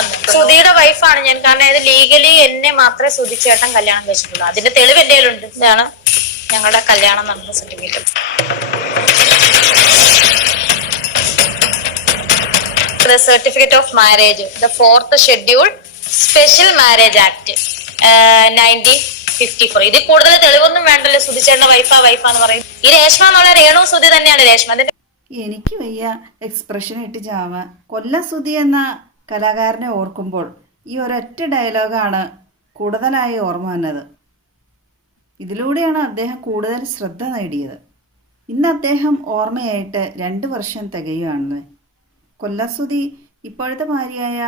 വന്നു സുധിയുടെ വൈഫാണ് ഞാൻ. കാരണം ഇത് ലീഗലി എന്നെ മാത്രമേ സുധി ചേട്ടൻ കല്യാണം കഴിച്ചിട്ടുള്ളൂ. അതിന്റെ തെളിവ് എന്റെ കയ്യിലുണ്ട്. ഇതാണ് ഞങ്ങളുടെ കല്യാണം നടന്ന certificate the certificate of marriage the fourth schedule special marriage act nineteen fifty four ഇതിൽ കൂടുതൽ തെളിവൊന്നും വേണ്ടല്ലോ സുധിച്ചേട്ടന്റെ വൈഫാ വൈഫാന്ന് പറയും ഈ രേഷ്മ എന്നുള്ള രേണു സുധി തന്നെയാണ് രേഷ്മ. എനിക്ക് വയ്യ. എക്സ്പ്രഷൻ ഇട്ട് ചാവ. കൊല്ല സുധി എന്ന കലാകാരനെ ഓർക്കുമ്പോൾ ഈ ഒരൊറ്റ ഡയലോഗാണ് കൂടുതലായി ഓർമ്മ വന്നത്. ഇതിലൂടെയാണ് അദ്ദേഹം കൂടുതൽ ശ്രദ്ധ നേടിയത്. ഇന്ന് അദ്ദേഹം ഓർമ്മയായിട്ട് രണ്ട് വർഷം തികയുകയാണ്. കൊല്ലസുതി ഇപ്പോഴത്തെ ഭാര്യയായ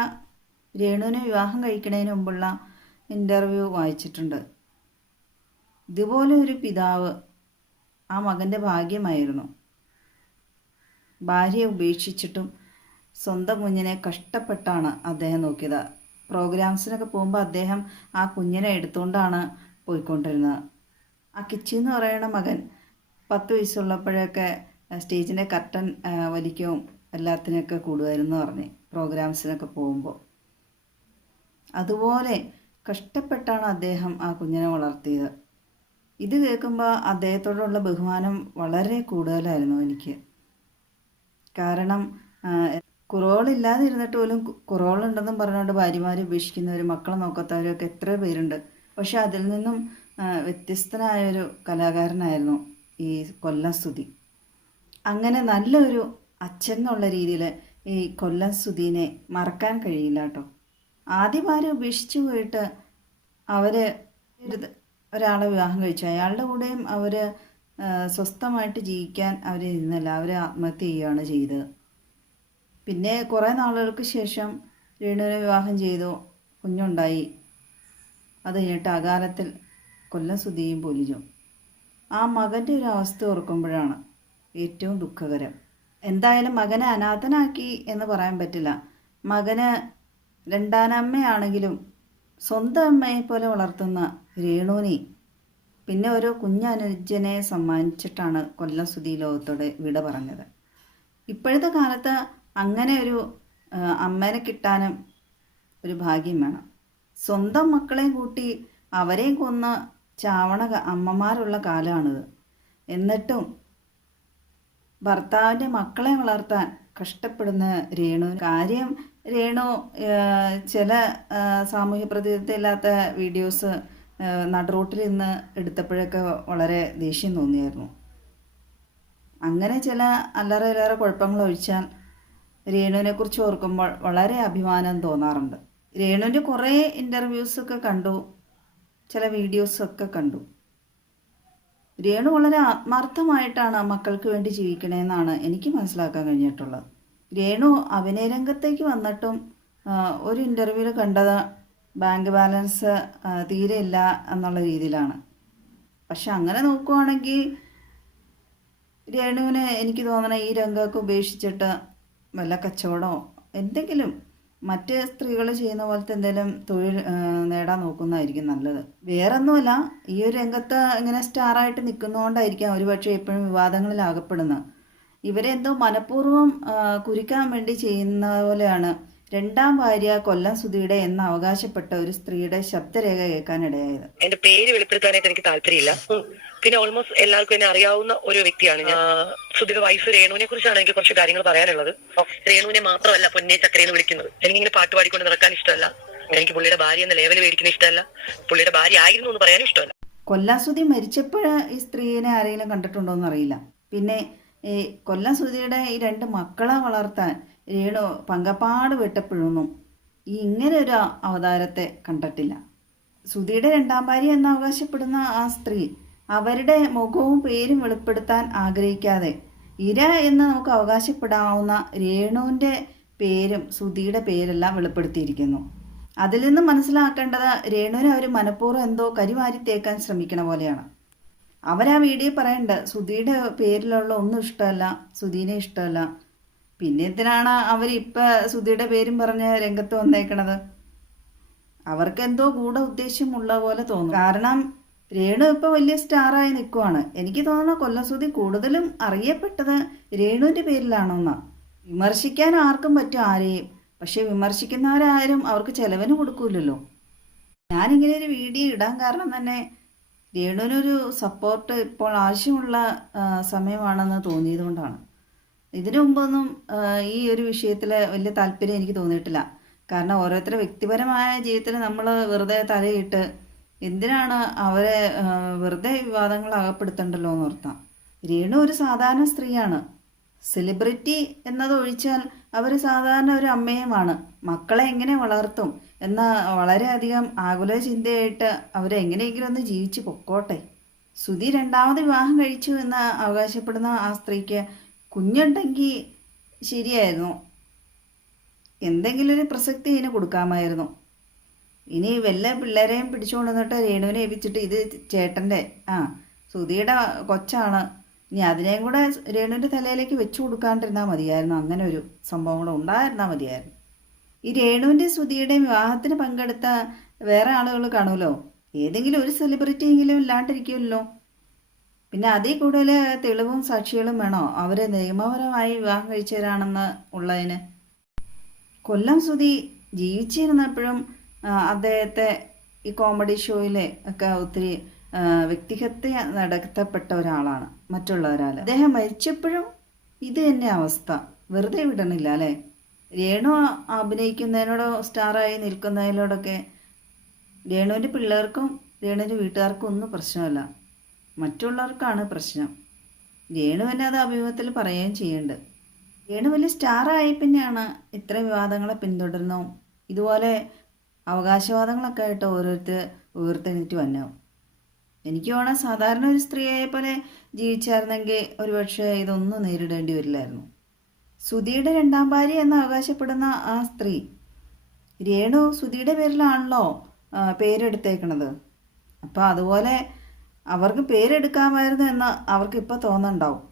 രേണുവിനെ വിവാഹം കഴിക്കുന്നതിന് മുമ്പുള്ള ഇന്റർവ്യൂ വായിച്ചിട്ടുണ്ട്. ഇതുപോലെ ഒരു പിതാവ് ആ മകന്റെ ഭാഗ്യമായിരുന്നു. ഭാര്യയെ ഉപേക്ഷിച്ചിട്ടും സ്വന്തം കുഞ്ഞിനെ കഷ്ടപ്പെട്ടാണ് അദ്ദേഹം നോക്കിയത്. പ്രോഗ്രാംസിനൊക്കെ പോകുമ്പോൾ അദ്ദേഹം ആ കുഞ്ഞിനെ എടുത്തുകൊണ്ടാണ് പോയിക്കൊണ്ടിരുന്നത്. ആ കിച്ചി എന്ന് പറയുന്ന മകൻ പത്ത് വയസ്സുള്ളപ്പോഴൊക്കെ സ്റ്റേജിന്റെ കർട്ടൻ വലിക്കും എല്ലാത്തിനൊക്കെ കൂടുമായിരുന്നു പറഞ്ഞ് പ്രോഗ്രാംസിനൊക്കെ പോകുമ്പോൾ അതുപോലെ കഷ്ടപ്പെട്ടാണ് അദ്ദേഹം ആ കുഞ്ഞിനെ വളർത്തിയത്. ഇത് കേൾക്കുമ്പോൾ അദ്ദേഹത്തോടുള്ള ബഹുമാനം വളരെ കൂടുതലായിരുന്നു എനിക്ക്. കാരണം കുറോളില്ലാതെ ഇരുന്നിട്ട് പോലും കുറവുകളുണ്ടെന്നും പറഞ്ഞുകൊണ്ട് ഭാര്യമാരെ ഉപേക്ഷിക്കുന്നവർ മക്കളെ നോക്കാത്തവരും ഒക്കെ എത്ര പേരുണ്ട്. പക്ഷെ അതിൽ നിന്നും വ്യത്യസ്തനായൊരു കലാകാരനായിരുന്നു ഈ കൊല്ലം സ്തുതി അങ്ങനെ നല്ലൊരു അച്ഛൻ എന്നുള്ള രീതിയിൽ ഈ കൊല്ലം സുധീനെ മറക്കാൻ കഴിയില്ല കേട്ടോ. ആദ്യം ആരും ഉപേക്ഷിച്ചു പോയിട്ട് അവർ ഒരാളെ വിവാഹം കഴിച്ചു. അയാളുടെ കൂടെയും അവർ സ്വസ്ഥമായിട്ട് ജീവിക്കാൻ അവർ ഇരുന്നില്ല അവർ ആത്മഹത്യ ചെയ്യുകയാണ് ചെയ്തത്. പിന്നെ കുറേ നാളുകൾക്ക് ശേഷം രേണുവിനെ വിവാഹം ചെയ്തു. കുഞ്ഞുണ്ടായി. അത് കഴിഞ്ഞിട്ട് അകാലത്തിൽ കൊല്ലം സുധിയും പൊലിഞ്ഞും. ആ മകന്റെ ഒരു അവസ്ഥ ഓർക്കുമ്പോഴാണ് ഏറ്റവും ദുഃഖകരം. എന്തായാലും മകനെ അനാഥനാക്കി എന്ന് പറയാൻ പറ്റില്ല. മകന് രണ്ടാനമ്മയാണെങ്കിലും സ്വന്തം അമ്മയെ പോലെ വളർത്തുന്ന രേണുവിനെ പിന്നെ ഒരു കുഞ്ഞനുജനെ സമ്മാനിച്ചിട്ടാണ് കൊല്ലം സുധി ലോകത്തോടെ വിട പറഞ്ഞത്. ഇപ്പോഴത്തെ കാലത്ത് അങ്ങനെ ഒരു അമ്മേനെ കിട്ടാനും ഒരു ഭാഗ്യം വേണം. സ്വന്തം മക്കളെയും കൂട്ടി അവരെയും കൊന്ന ചാവണ അമ്മമാരുള്ള കാലമാണിത്. എന്നിട്ടും ഭർത്താവിന്റെ മക്കളെ വളർത്താൻ കഷ്ടപ്പെടുന്ന രേണു കാര്യം രേണു ചില സാമൂഹ്യ പ്രതിനിധിയില്ലാത്ത വീഡിയോസ് നടുറോട്ടിൽ നിന്ന് എടുത്തപ്പോഴൊക്കെ വളരെ ദേഷ്യം തോന്നിയായിരുന്നു. അങ്ങനെ ചില അല്ലറ അല്ലറ കുഴപ്പങ്ങൾ ഒഴിച്ചാൽ രേണുവിനെ കുറിച്ച് ഓർക്കുമ്പോൾ വളരെ അഭിമാനം തോന്നാറുണ്ട്. രേണുവിന്റെ കുറേ ഇന്റർവ്യൂസൊക്കെ കണ്ടു. ചില വീഡിയോസൊക്കെ കണ്ടു. രേണു വളരെ ആത്മാർത്ഥമായിട്ടാണ് മക്കൾക്ക് വേണ്ടി ജീവിക്കണേന്നാണ് എനിക്ക് മനസ്സിലാക്കാൻ കഴിഞ്ഞിട്ടുള്ളത്. രേണു അഭിനയ രംഗത്തേക്ക് വന്നിട്ടും ഒരു ഇന്റർവ്യൂവിൽ കണ്ടത് ബാങ്ക് ബാലൻസ് തീരെ ഇല്ല എന്നുള്ള രീതിയിലാണ്. പക്ഷെ അങ്ങനെ നോക്കുവാണെങ്കിൽ രേണുവിന് എനിക്ക് തോന്നണ ഈ രംഗമൊക്കെ ഉപേക്ഷിച്ചിട്ട് വല്ല കച്ചവടമോ എന്തെങ്കിലും മറ്റ് സ്ത്രീകൾ ചെയ്യുന്ന പോലത്തെ എന്തെങ്കിലും തൊഴിൽ നേടാൻ നോക്കുന്നതായിരിക്കും നല്ലത്. വേറൊന്നുമല്ല ഈ ഒരു രംഗത്ത് ഇങ്ങനെ സ്റ്റാറായിട്ട് നിൽക്കുന്നതുകൊണ്ടായിരിക്കാം ഒരുപക്ഷെ എപ്പോഴും വിവാദങ്ങളിൽ അകപ്പെടുന്നത്. ഇവരെന്തോ മനഃപൂർവം കുരുക്കാൻ വേണ്ടി ചെയ്യുന്ന പോലെയാണ് രണ്ടാം ഭാര്യ കൊല്ലം സുധിയുടെ എന്ന് അവകാശപ്പെട്ട ഒരു സ്ത്രീയുടെ ശബ്ദരേഖ കേൾക്കാനിടയായത്. എന്റെ പേര് വെളിപ്പെടുത്താനായിട്ട് എനിക്ക് താല്പര്യമില്ല. പിന്നെ ഓൾമോസ്റ്റ് എല്ലാവർക്കും എന്നെ അറിയാവുന്ന ഒരു വ്യക്തിയാണ് ഞാൻ. സുധിയുടെ വൈഫ് രേണുവിനെ കുറിച്ചാണ് എനിക്ക് കുറച്ച് കാര്യങ്ങൾ പറയാനുള്ളത്. രേണുവിനെ മാത്രമല്ല പൊന്നെ ചക്രയെന്ന് വിളിക്കുന്നത്. എനിക്കിങ്ങനെ പാട്ട് പാടിക്കൊണ്ട് നടക്കാൻ ഇഷ്ടമല്ല. എനിക്ക് പുള്ളിയുടെ ഭാര്യ എന്ന ലെവൽ മേടിക്കുന്ന ഇഷ്ടമല്ല. പുള്ളിയുടെ ഭാര്യ ആയിരുന്നു എന്ന് പറയാനും ഇഷ്ടമല്ല. കൊല്ലം സുധി മരിച്ചപ്പോൾ ഈ സ്ത്രീനെ ആരെങ്കിലും കണ്ടിട്ടുണ്ടോ എന്നറിയില്ല പിന്നെ ഈ കൊല്ലം സുധിയുടെ ഈ രണ്ട് മക്കളെ വളർത്താൻ രേണു പങ്കപ്പാട് വിട്ടപ്പോഴൊന്നും. ഈ ഇങ്ങനെ ഒരു അവതാരത്തെ കണ്ടിട്ടില്ല. സുധിയുടെ രണ്ടാം ഭാര്യ എന്ന് അവകാശപ്പെടുന്ന ആ സ്ത്രീ അവരുടെ മുഖവും പേരും വെളിപ്പെടുത്താൻ ആഗ്രഹിക്കാതെ ഇര എന്ന് നമുക്ക് അവകാശപ്പെടാവുന്ന രേണുവിന്റെ പേരും സുധിയുടെ പേരെല്ലാം വെളിപ്പെടുത്തിയിരിക്കുന്നു. അതിൽ നിന്ന് മനസ്സിലാക്കേണ്ടത് രേണുവിനെ അവർ മനഃപൂർവം എന്തോ കരിവാരി തേക്കാൻ ശ്രമിക്കണ പോലെയാണ്. അവരാ വീഡിയോ പറയണ്ട് സുധിയുടെ പേരിലുള്ള ഒന്നും ഇഷ്ടമല്ല സുധീനെ ഇഷ്ടമല്ല പിന്നെ എന്തിനാണ് അവർ ഇപ്പം സുധിയുടെ പേരും പറഞ്ഞ് രംഗത്ത് വന്നേക്കണത്? അവർക്ക് എന്തോ ഗൂഢ ഉദ്ദേശ്യമുള്ള പോലെ തോന്നും. കാരണം രേണു ഇപ്പോൾ വലിയ സ്റ്റാറായി നിൽക്കുവാണ് എനിക്ക് തോന്നുന്ന കൊല്ലസുതി കൂടുതലും അറിയപ്പെട്ടത് രേണുവിന്റെ പേരിലാണോന്ന. വിമർശിക്കാൻ ആർക്കും പറ്റും ആരെയും. പക്ഷെ വിമർശിക്കുന്നവരാരും അവർക്ക് ചെലവിന് കൊടുക്കൂലല്ലോ. ഞാനിങ്ങനെ ഒരു വീഡിയോ ഇടാൻ കാരണം തന്നെ രേണുവിനൊരു സപ്പോർട്ട് ഇപ്പോൾ ആവശ്യമുള്ള സമയമാണെന്ന് തോന്നിയതുകൊണ്ടാണ്. ഇതിനു മുമ്പൊന്നും ഈ ഒരു വിഷയത്തിൽ വലിയ താല്പര്യം എനിക്ക് തോന്നിയിട്ടില്ല. കാരണം ഓരോരുത്തരുടെ വ്യക്തിപരമായ ജീവിതത്തിൽ നമ്മൾ വെറുതെ തലയിട്ട് എന്തിനാണ് അവരെ വെറുതെ വിവാദങ്ങൾ അകപ്പെടുത്തണ്ടല്ലോ എന്ന് ഓർത്താം. രേണു ഒരു സാധാരണ സ്ത്രീയാണ്. സെലിബ്രിറ്റി എന്നതൊഴിച്ചാൽ അവർ സാധാരണ ഒരു അമ്മയുമാണ്. മക്കളെ എങ്ങനെ വളർത്തും എന്ന വളരെയധികം ആകുല ചിന്തയായിട്ട് അവരെങ്ങനെയെങ്കിലും ഒന്ന് ജീവിച്ച് പൊക്കോട്ടെ. സുധി രണ്ടാമത് വിവാഹം കഴിച്ചു എന്ന് അവകാശപ്പെടുന്ന ആ സ്ത്രീക്ക് കുഞ്ഞുണ്ടെങ്കിൽ ശരിയായിരുന്നു. എന്തെങ്കിലും ഒരു പ്രസക്തി ഇതിന് കൊടുക്കാമായിരുന്നു. ഇനി വല്ല പിള്ളേരെയും പിടിച്ചുകൊണ്ട് വന്നിട്ട് രേണുവിനെ ഏൽപ്പിച്ചിട്ട് ഇത് ചേട്ടന്റെ ആ സുധിയുടെ കൊച്ചാണ്. ഇനി അതിനെയും കൂടെ രേണുവിന്റെ തലയിലേക്ക് വെച്ചു കൊടുക്കാണ്ടിരുന്നാൽ മതിയായിരുന്നു. അങ്ങനെ ഒരു സംഭവം കൂടെ ഉണ്ടായിരുന്നാൽ മതിയായിരുന്നു. ഈ രേണുവിന്റെ സുധിയുടെയും വിവാഹത്തിന് പങ്കെടുത്ത വേറെ ആളുകൾ കാണുമല്ലോ? ഏതെങ്കിലും ഒരു സെലിബ്രിറ്റി എങ്കിലും ഇല്ലാണ്ടിരിക്കുമല്ലോ? പിന്നെ അതിൽ കൂടുതൽ തെളിവും സാക്ഷികളും വേണോ? അവരെ നിയമപരമായി വിവാഹം കഴിച്ചവരാണെന്ന് ഉള്ളതിന്. കൊല്ലം സുധി ജീവിച്ചിരുന്നപ്പോഴും അദ്ദേഹത്തെ ഈ കോമഡി ഷോയിലെ ഒക്കെ ഒത്തിരി വ്യക്തിഹത്യ നടത്തപ്പെട്ട ഒരാളാണ് മറ്റുള്ളവരാൽ. അദ്ദേഹം മരിച്ചപ്പോഴും ഇത് തന്നെ അവസ്ഥ. വെറുതെ വിടണില്ല അല്ലേ? രേണു അഭിനയിക്കുന്നതിനോടോ സ്റ്റാറായി നിൽക്കുന്നതിനോടൊക്കെ രേണുവിന്റെ പിള്ളേർക്കും രേണുവിന്റെ വീട്ടുകാർക്കും ഒന്നും പ്രശ്നമല്ല. മറ്റുള്ളവർക്കാണ് പ്രശ്നം. രേണുവിനെ അത് അഭിമുഖത്തിൽ പറയുകയും ചെയ്യുന്നുണ്ട്. രേണു വലിയ സ്റ്റാറായി പിന്നെയാണ് ഇത്ര വിവാദങ്ങളെ പിന്തുടരുന്നു. ഇതുപോലെ അവകാശവാദങ്ങളൊക്കെ ആയിട്ട് ഓരോരുത്തർ ഉയർത്തെഴുന്നിട്ട് വന്നു. എനിക്ക് വേണം സാധാരണ ഒരു സ്ത്രീയെ പോലെ ജീവിച്ചായിരുന്നെങ്കിൽ ഒരുപക്ഷെ ഇതൊന്നും നേരിടേണ്ടി വരില്ലായിരുന്നു. സുധിയുടെ രണ്ടാം ഭാര്യ എന്ന് അവകാശപ്പെടുന്ന ആ സ്ത്രീ രേണു സുധിയുടെ പേരിലാണല്ലോ പേരെടുത്തേക്കണത്. അപ്പോൾ അതുപോലെ അവർക്ക് പേരെടുക്കാമായിരുന്നു എന്ന് അവർക്ക് ഇപ്പോൾ തോന്നുന്നുണ്ടാവും.